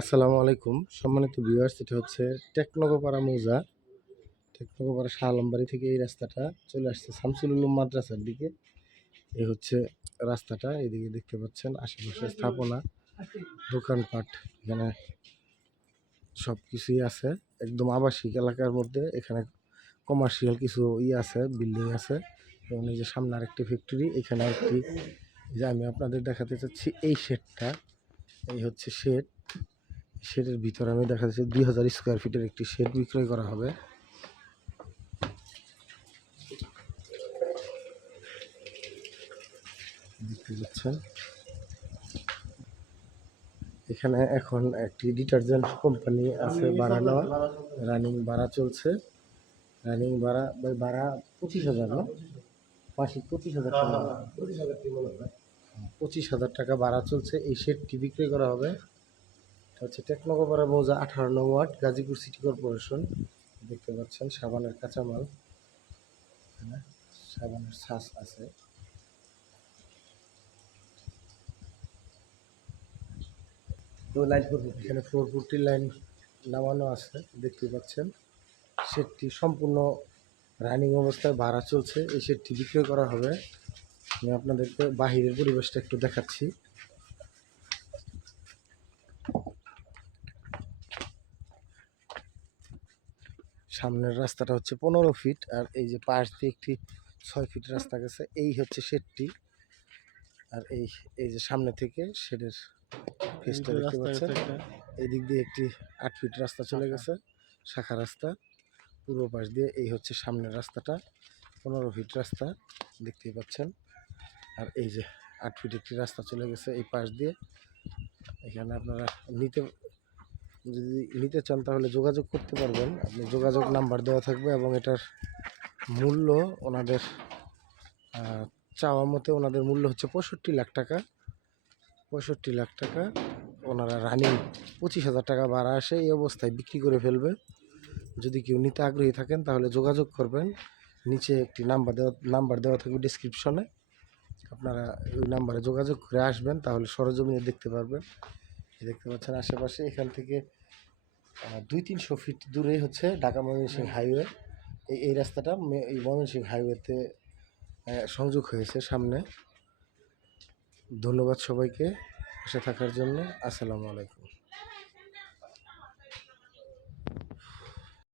আসসালামু আলাইকুম সম্মানিত ভিউয়ার্স, এটা হচ্ছে টেকনগোপাড়া মৌজা। টেকনগোপাড়া শাহ আলমবাড়ি থেকে এই রাস্তাটা চলে আসছে শামসুল উলুম মাদ্রাসার দিকে। এই হচ্ছে রাস্তাটা, এদিকে দেখতে পাচ্ছেন আশেপাশে স্থাপনা, দোকানপাট, এখানে সব কিছুই আছে। একদম আবাসিক এলাকার মধ্যে এখানে কমার্শিয়াল কিছু আছে, বিল্ডিং আছে। এবং এই যে সামনে আরেকটি ফ্যাক্টরি, এখানে একটি, যে আমি আপনাদের দেখাতে চাচ্ছি এই শেডটা, এই হচ্ছে শেড। শেডের ভিতরে আমি দেখা যাচ্ছে 2000 স্কোয়ার ফিটের একটি শেড বিক্রয় করা হবে। দেখতে পাচ্ছেন এখানে এখন একটি ডিটারজেন্ট কোম্পানি আছে ভাড়া নেওয়া, রানিং ভাড়া চলছে। রানিং ভাড়া ভাড়া 25,000 না, মাসিক 25,000 টাকা, 25,000 টাকা ভাড়া চলছে। এই শেডটি বিক্রয় করা হবে। এটা হচ্ছে টেকনগোপাড়া মৌজা 18 নং ওয়ার্ড, গাজীপুর সিটি কর্পোরেশন। দেখতে পাচ্ছেন সাবানের কাঁচামাল, এখানে সাবানের ছাঁচ আছে। এখানে 440 লাইন নামানো আছে, দেখতে পাচ্ছেন। শেডটি সম্পূর্ণ রানিং অবস্থায় ভাড়া চলছে। এই শেডটি বিক্রয় করা হবে। আমি আপনাদেরকে বাহিরের পরিবেশটা একটু দেখাচ্ছি। সামনের রাস্তাটা হচ্ছে 15 ফিট, আর এই যে পাশ দিয়ে একটি 6 ফিট রাস্তা গেছে, এই হচ্ছে শেডটি। আর এই এই যে সামনে থেকে শেডের ফেসটা দেখতে পাচ্ছেন। এই দিক দিয়ে একটি 8 ফিট রাস্তা চলে গেছে, শাখা রাস্তা পূর্ব পাশ দিয়ে। এই হচ্ছে সামনের রাস্তাটা, 15 ফিট রাস্তা দেখতেই পাচ্ছেন। আর এই যে 8 ফিট একটি রাস্তা চলে গেছে এই পাশ দিয়ে। এখানে আপনারা যদি নিতে চান তাহলে যোগাযোগ করতে পারবেন। আপনি যোগাযোগ নাম্বার দেওয়া থাকবে, এবং এটার মূল্য ওনাদের চাওয়া মতে ওনাদের মূল্য হচ্ছে 65 লাখ টাকা। 65 লাখ টাকা ওনারা রানিং 25,000 টাকা ভাড়া আসে এই অবস্থায় বিক্রি করে ফেলবে। যদি কেউ নিতে আগ্রহী থাকেন তাহলে যোগাযোগ করবেন। নিচে একটি নাম্বার দেওয়া থাকবে ডিসক্রিপশনে, আপনারা ওই নাম্বারে যোগাযোগ করে আসবেন, তাহলে সরজমিনে দেখতে পারবেন। দেখতে পাচ্ছেন আশেপাশে এখান থেকে 200-300 ফিট দূরে হচ্ছে ঢাকা ময়মনসিংহ হাইওয়ে। এই রাস্তাটা এই ময়মনসিংহ হাইওয়েতে সংযোগ হয়েছে সামনে। ধন্যবাদ সবাইকে বসে থাকার জন্য। আসসালামু আলাইকুম।